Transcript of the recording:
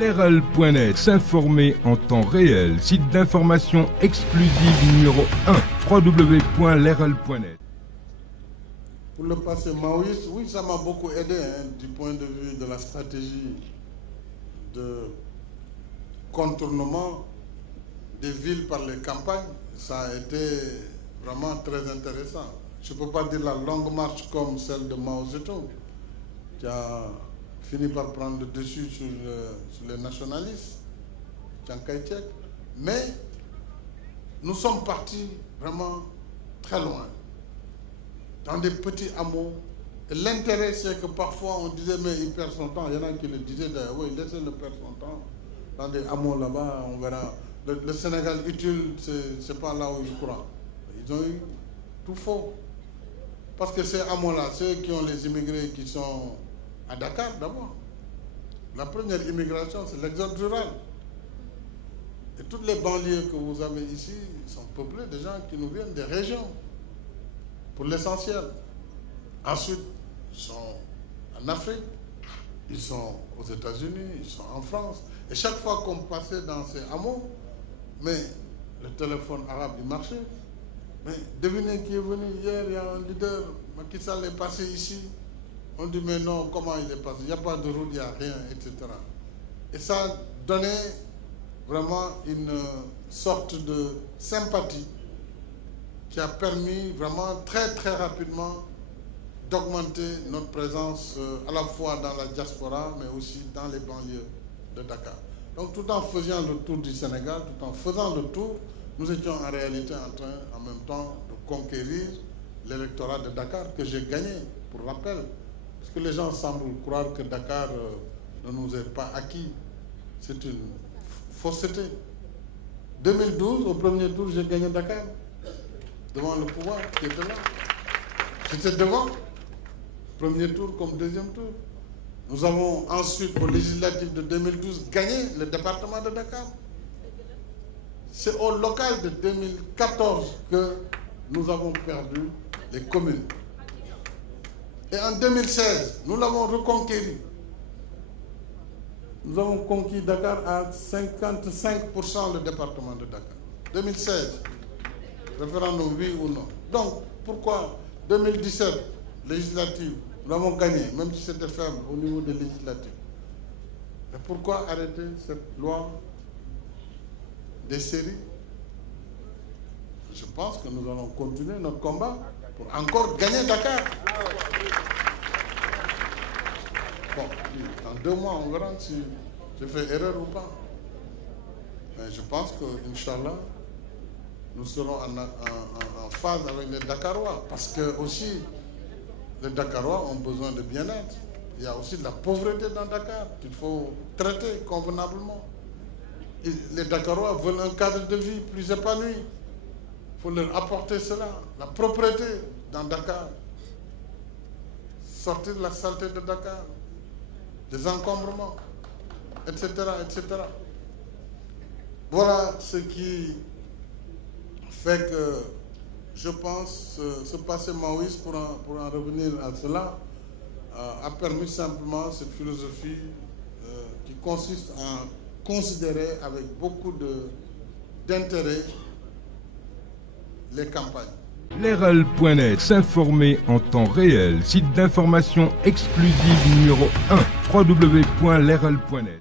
Leral.net, s'informer en temps réel. Site d'information exclusive numéro 1, www.leral.net. Pour le passé maoïste, oui, ça m'a beaucoup aidé du point de vue de la stratégie de contournement des villes par les campagnes. Ça a été vraiment très intéressant. Je ne peux pas dire la longue marche comme celle de Mao Zedong, qui a fini par prendre le dessus sur les nationalistes, Chiang Kai-shek. Mais nous sommes partis vraiment très loin, dans des petits hameaux. Et l'intérêt, c'est que parfois on disait, mais il perd son temps. Il y en a qui le disaient d'ailleurs, oui, laissez-le perdre son temps. Dans des hameaux là-bas, on verra. Le Sénégal utile, c'est pas là où ils croient. Ils ont eu tout faux. Parce que ces hameaux-là, ceux qui ont les immigrés qui sont à Dakar d'abord. La première immigration, c'est l'exode rural. Et toutes les banlieues que vous avez ici sont peuplées de gens qui nous viennent des régions, pour l'essentiel. Ensuite, ils sont en Afrique, ils sont aux États-Unis, ils sont en France. Et chaque fois qu'on passait dans ces hameaux, mais le téléphone arabe, il marchait. Mais devinez qui est venu hier, il y a un leader, Macky Sall est passé ici. On dit, mais non, comment il est passé? Il n'y a pas de route, il n'y a rien, etc. Et ça donnait vraiment une sorte de sympathie qui a permis vraiment très très rapidement d'augmenter notre présence à la fois dans la diaspora, mais aussi dans les banlieues de Dakar. Donc tout en faisant le tour du Sénégal, tout en faisant le tour, nous étions en réalité en train, en même temps, de conquérir l'électorat de Dakar que j'ai gagné, pour rappel. Parce que les gens semblent croire que Dakar ne nous est pas acquis. C'est une fausseté. 2012, au premier tour, j'ai gagné Dakar, devant le pouvoir qui était là. J'étais devant, premier tour comme deuxième tour. Nous avons ensuite, au législatif de 2012, gagné le département de Dakar. C'est au local de 2014 que nous avons perdu les communes. Et en 2016, nous l'avons reconquéri. Nous avons conquis Dakar à 55% le département de Dakar. 2016, référendum oui ou non. Donc, pourquoi 2017, législative, nous l'avons gagné, même si c'était faible au niveau des législatives. Mais pourquoi arrêter cette loi des séries? Je pense que nous allons continuer notre combat pour encore gagner Dakar. Bon, dans 2 mois, on verra si j'ai fait erreur ou pas. Mais je pense que, Inch'Allah, nous serons en phase avec les Dakarois. Parce que aussi, les Dakarois ont besoin de bien-être. Il y a aussi de la pauvreté dans Dakar qu'il faut traiter convenablement. Et les Dakarois veulent un cadre de vie plus épanoui. Il faut leur apporter cela, la propreté dans Dakar. Sortir de la saleté de Dakar, des encombrements, etc., etc. Voilà ce qui fait que, je pense, ce passé maoïste, pour en revenir à cela, a permis simplement cette philosophie qui consiste à considérer avec beaucoup d'intérêt les campagnes. Leral.net, s'informer en temps réel. Site d'information exclusive numéro 1, www.leral.net.